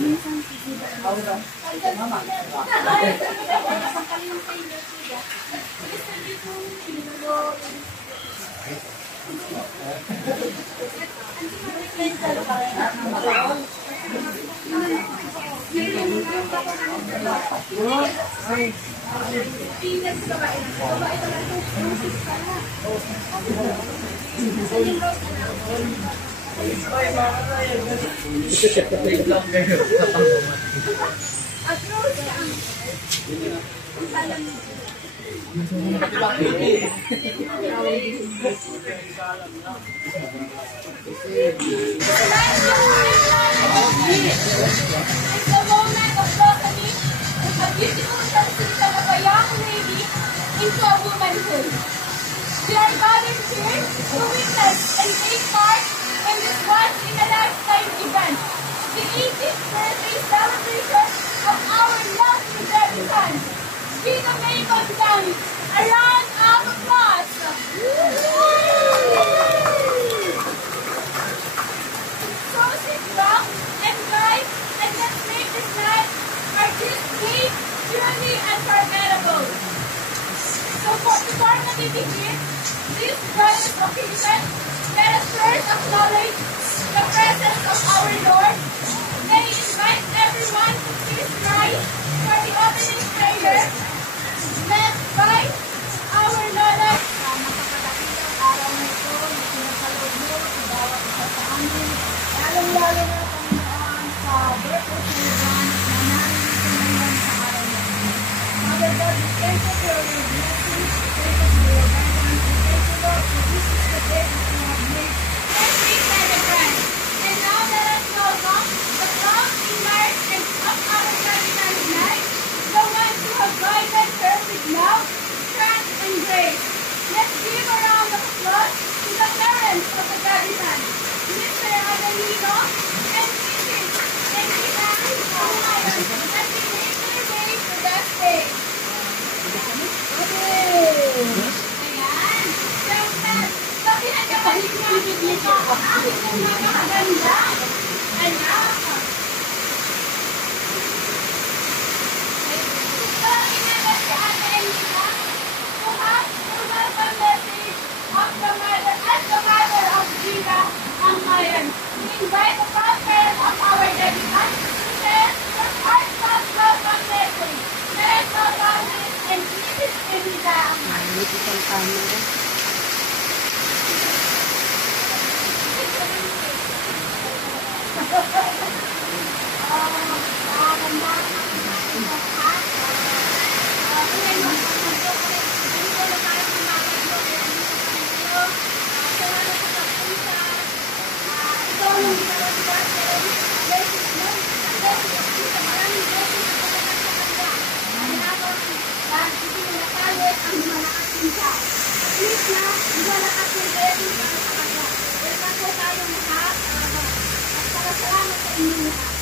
minsan sisiba na. Into a womanhood. We are gathered here to witness and take part in this once-in-a-lifetime event, the 18th birthday celebration of our lovely Debitan. Give the Maple Dance a round of applause. So sit back and guys, and let's make this night our this day truly unforgettable. So before we begin this joyous occasion, let us first acknowledge the presence of our Lord. May invite everyone to please rise for the opening prayer led by our Lola. Napakadakilang araw na ito na sinasalod mo sa bawat isa sa amin, lalong-lalo na Panginoon sa birthday celebration na narito ngayon sa araw na ito. Father God, we thank you for your blessings, we thank you for your guidance, we thank you, Lord, for this is the day that you have made. Let's be celebrant. And now let us welcome the love, delight, and of our Debitan's life, the ones who have guided her with love, strength, and grace. Let's give a round of applause to the parents of the Debitan, Mr. Adelino and Mrs. and Mrs. Pamayan, as they make their way to that stage. Ayan. Siyempre, pakinagabalik namin dito ang aking mga maganda. Anak. Ito ang inagat si Ate Elina to have the welcome message of the mother and the mother of Gina ang Mayan. We invite the godparents of our Debitan to send the heartfelt welcome message. Let us welcome Miss and Mrs. Elina ang Mayan. Please na, wala kasi ready para sa kanya. Welcome po tayong lahat. At salamat sa inyo lahat.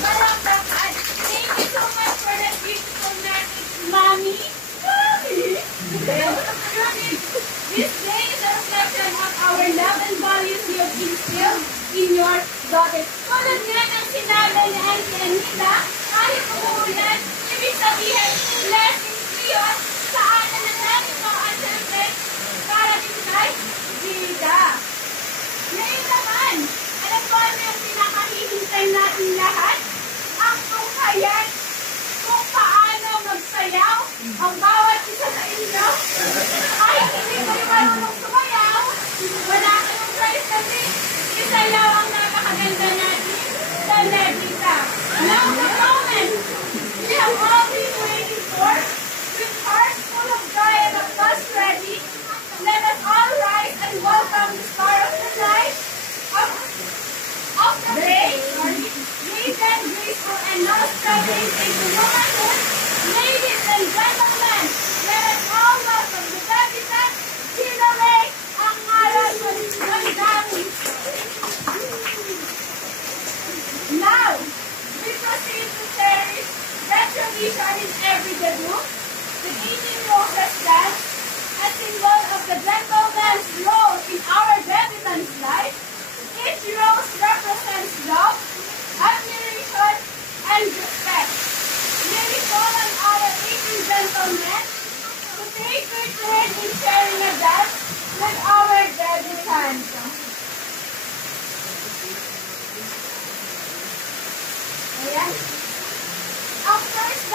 Palakpakan. Thank you so much for that beautiful message, Mommy. Mommy! This day is a reflection of our love and values you have instilled in your daughter. Tulad nga ng sinabi ni Auntie Anita, kahit umuulan, ibig sabihin, blessings yun sa atin na natin mo at siyempre, para din kay Gida. Ngayon naman, alam ko ano yung pinakahihintay natin lahat? Ang tunghayan kung paano magsayaw ang bawat isa sa inyo. Kahit hindi kayo marunong sumayaw, wala kayong prize kasi isayaw ang napakaganda natin sa Legita. Now the moment we have all been waiting for, with hearts full of joy and applause ready, let us all rise and welcome the star of the night, of the day, radiant, graceful, and not struggling into womanhood. Ladies and gentlemen, let us all welcome the Debitan, Gina Ray, ang ngayon ng dami. Now, we proceed to cherish that tradition in every debut, the 18 roses dance, a symbol of the gentleman's role in our Debitan's life. Each rose represents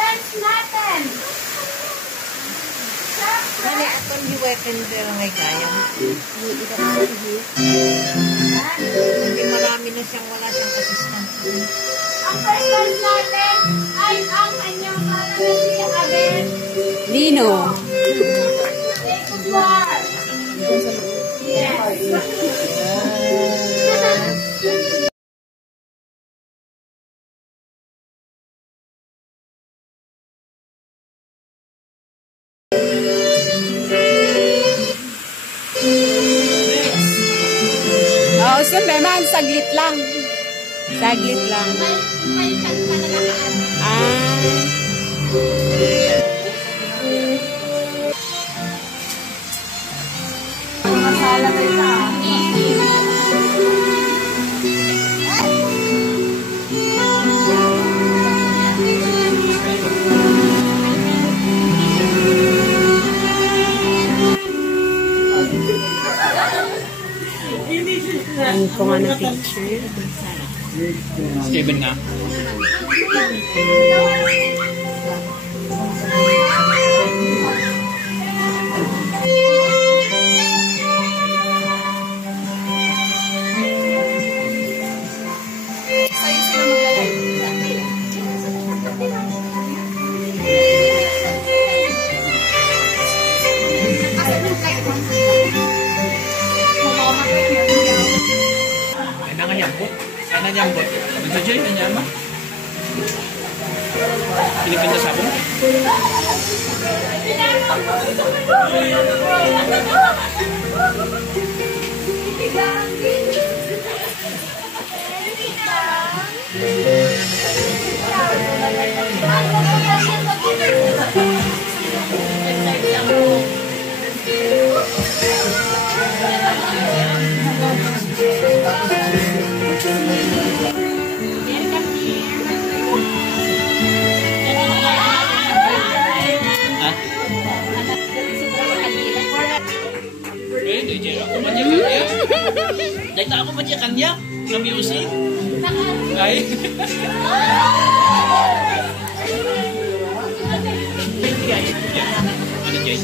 friends natin. Dali, atong hiwekin pero may kaya. Hindi marami na siyang wala siyang assistant. Ang first friends natin ay ang kanyang parang si Abel. Lino. Say goodbye. Yes. Oo, siyempre man, saglit lang. Saglit lang. May kanta na nakaan. Ah. Masala na ito ah. Ang ko nga na picture. Steven nga. Ano nyambot? Nagsajoy na niya ma? Pinipinda sa abong? Ako man niya kanya. Dahil ako man niya kanya. Sa music. Ay. Ano Jay?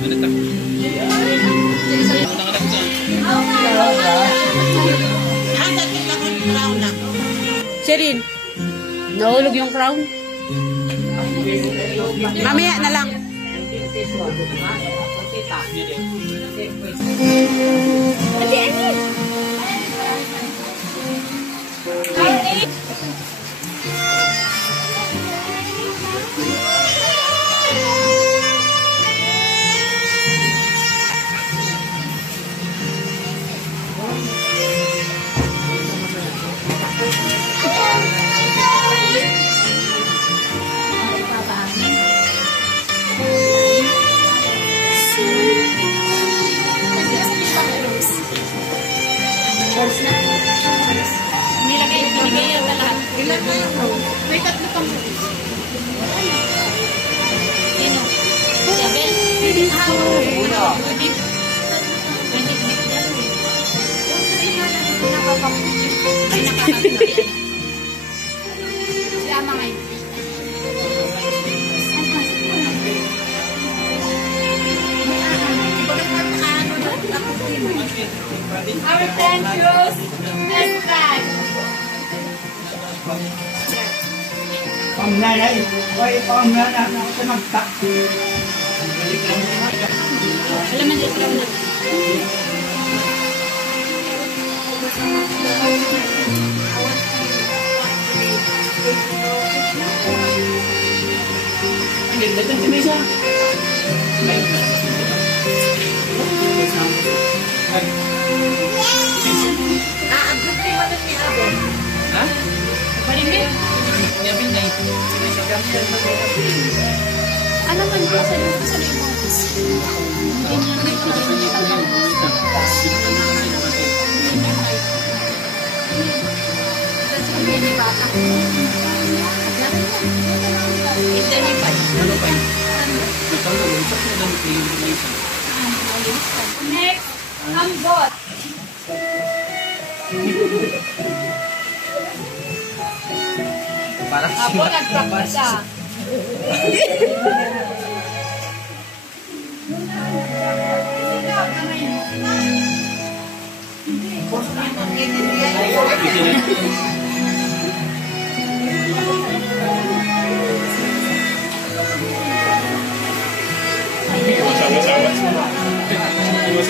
Ano ta? Ano ka na? Sherin, nahulog yung crown. Mamaya na lang. Binigay yan na lahat. Ilan na yung road? May tatlo kang Sino? Si Abel? Si Ama ngayon. Our friend Rose next time. Pamnanay. Why pamnanay na ako magtak. Alam mo dito na. Dagan si Mesa. Agad kayo man ni Abel. Ha? Paringin. Yabi na ito. Ano man po sa iyo sa limos? Next, ang bot. Parang Apo, nag-practice siya.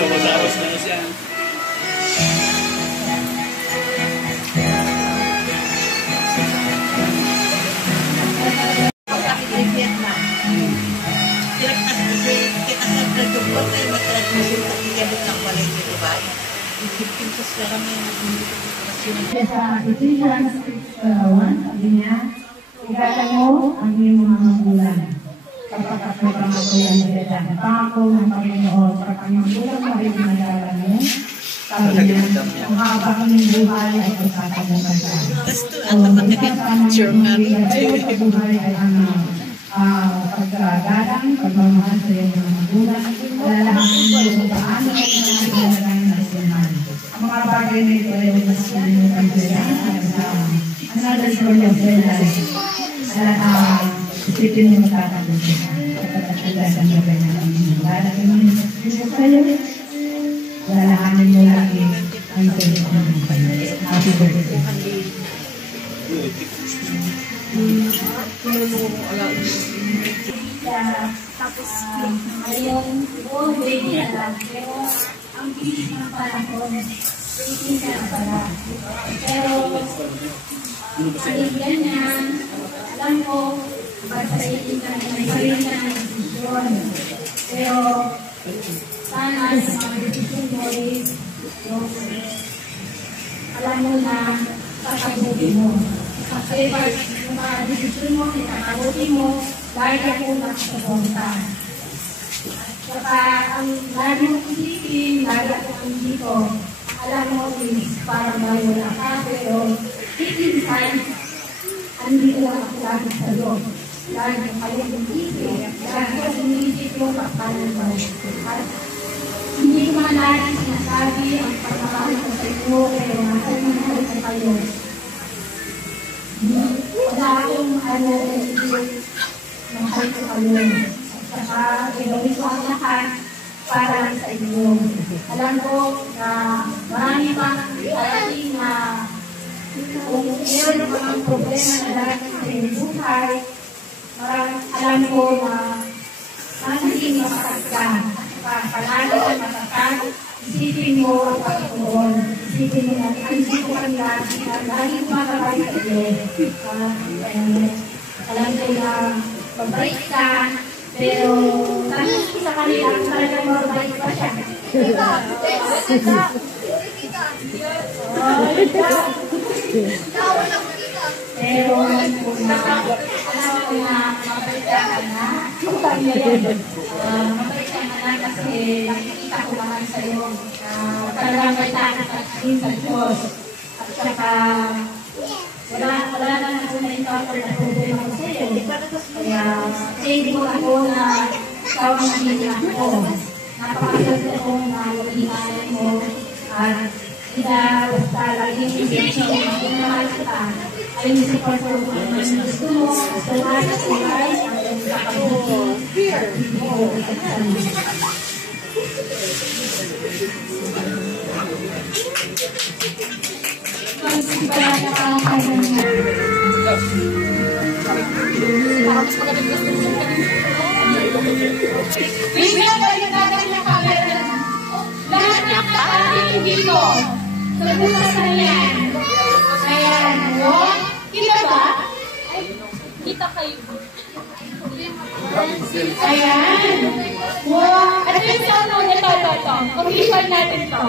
Masawas na siya. Sa Ephesians 6:1, sabi niya, igatan mo ang iyong mga magulang. Kapag may pangatuyan nila, pangako ng Panginoon, kapag ang magulang mo rin pinag-aaral mo, sabi niya, ang haba ng buhay ay pagkakamutan ka. Ang buhay ay pagkagalang, pagmamahal sa iyong mga magulang, alalahanin mo kung paano ang pinag-aaral ng sinan. Ang mga bagay na ito ay mas kalimutan sila another story of their life. Isipin mo magkakaroon sila. Kapag ang gabay na ang lalaki mo sa'yo, lalahanin mo lagi ang sa'yo ng Panginoon. Happy birthday. Tapos, ngayon, baby na lang. Pero, ang bilis ng panahon, baby na pala. Pero, kaligyan niya, alam ko, pagsayin ka na may sarili na ng desisyon. Pero, sana sa mga desisyon mo is, alam mo na, sasabuti mo. Kasi pag yung mga desisyon mo, sasabuti mo, dahil ako nakasabuta. Saka ang lagi mong isipin, lagi ako dito. Alam mo, parang wala ka, pero deep inside, andito lang ako lagi sa'yo. Lagi kayo yung isip, lagi ako umisip yung kapanan mo. At hindi ko man lagi sinasabi ang pagmamahal ko sa inyo, pero nasa mahal ko kayo. Wala akong mahal ko kayo. Saka gagawin ko ang lahat para sa inyo. Alam ko na marami pang darating na kung meron mga problema na darating sa inyong buhay, alam ko na hindi masaktan. Palagi ka masaktan, isipin mo ang Panginoon. Isipin mo na andito ka lagi na lagi makakay sa iyo. Alam ko na mabait ka, pero tanong sa kanila kung talagang mabait pa siya. Pero kung alam ko na mabait ka na, mabait ka na kasi nakikita ko naman sa iyo talagang may takot at sa Diyos. At saka wala naman ako na encounter na problema ko sa iyo. Kaya thankful ako na ikaw ang naging ako. Napakasal ako na walingalan mo. At basta laging intention na minamahal kita. Ay support ko kung ano yung gusto mo. Gusto mo sa buhay. Ang kakabuti. Hindi ko ikasali. Bibigyan natin ng camera. Lahat ng nakarating dito. Sa bukas na yan. Ayan. Kita ba? Kita kayo. Ayan. Wow. At yung sound nito. Pag-ipan natin ito.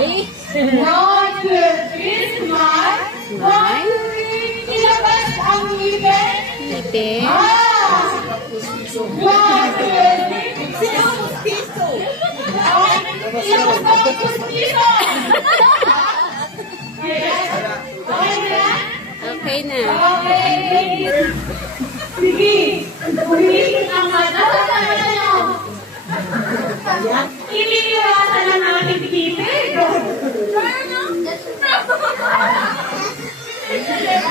1, 2, 3, smile. 1, 2, 3. Ilabas ang ngipin. Ate. 1, 2, 3. Sino ang pustiso? Ilabas ang pustiso. Okay na. Okay. Sige. Ulitin ang mata. Iniiwasan na natin kipig.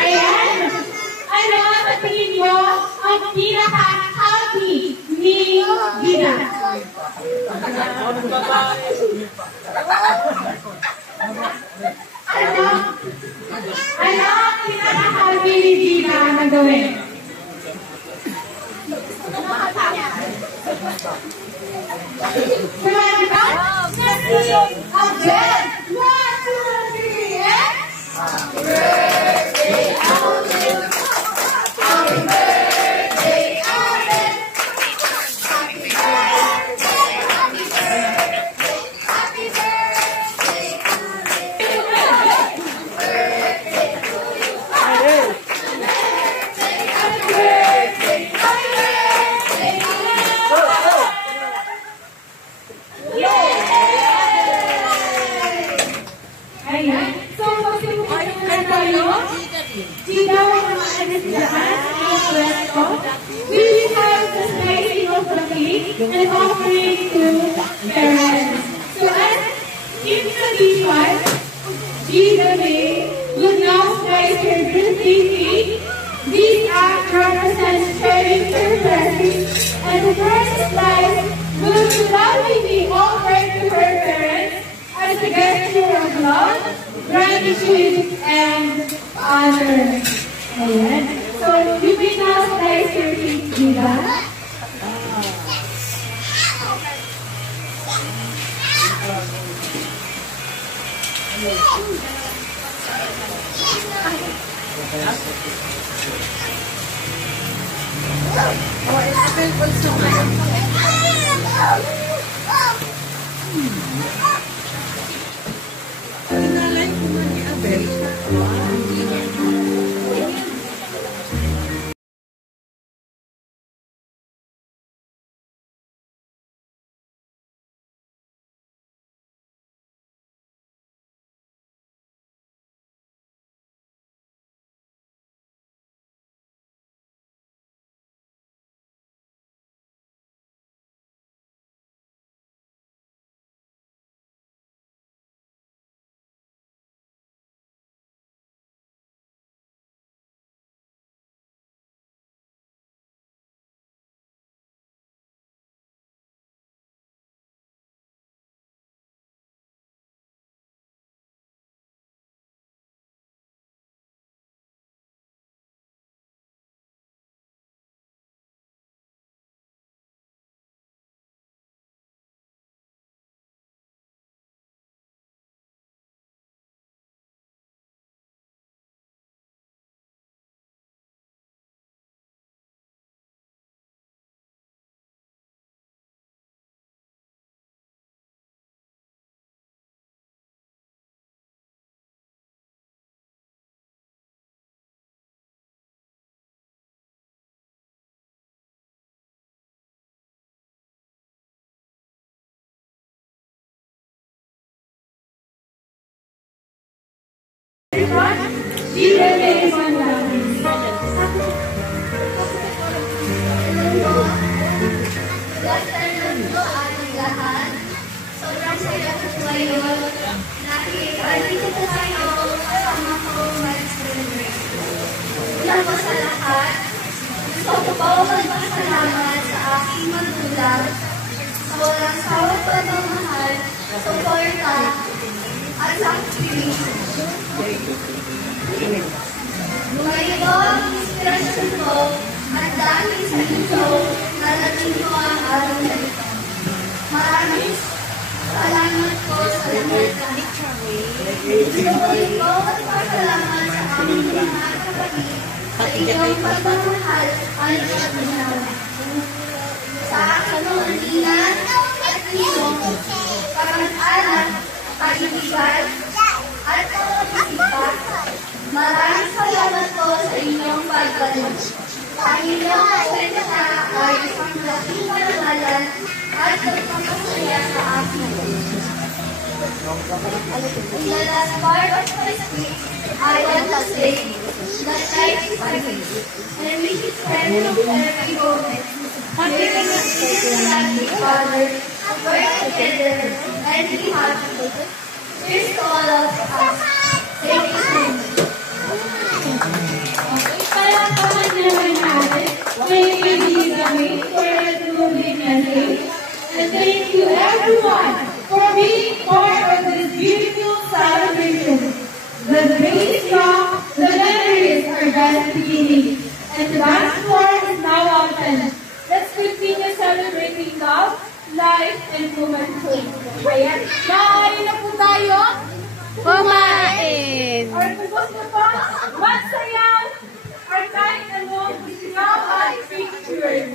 Ayan. Ay, mga Sigaw ang mga anisyahan ng Presto, which has the slicing of the cake and offering to parents. So as if the teacher, GWA, will now slice her birthday cake. This act represents sharing her blessings, and the first slice will proudly be offered to her parents as a gesture of love, gratitude, and honor. Ayan. So, you may now slice your cake, diba? Inalay ko na ni Abel. GWA is one namin. Ganda po ating lahat. Sobrang saya ko ngayon. Nandito po kayo kasama ko mag-celebrate. Una po sa lahat, gusto ko po magpasalamat sa aking magulang sa walang sawang pagmamahal, suporta, at sakripisyo. Ngayon po ang inspirasyon ko at dahil sa inyo, narating ko ang araw na ito. Maraming salamat po sa lahat. Gusto ko din po magpasalamat sa aming mga kapatid sa inyong pagmamahal at pagmamahal. Sa aking mga ninang at inyong kamag-anak, kaibigan, at kapatid. Maraming salamat po sa inyong pagbalik. Ang inyong pasensya ay isang laking parangalan at pagpapasaya sa akin. In the last part of my speech, I want to say that life is happy, and we should spend every moment giving us the Father, work together, and be happy. Cheers to all of us. Thank you so much. Palakpakan naman natin kay Elizabeth for a truly message. And thank you everyone for being part of this beautiful celebration. The day is young, the memories are just beginning, and the dance floor is now open. Let's continue celebrating love, life, and womanhood. Kaya, maaari na po tayo Kumain! or tugos na po, magsayaw, or kahit anong gusto nyo at picture.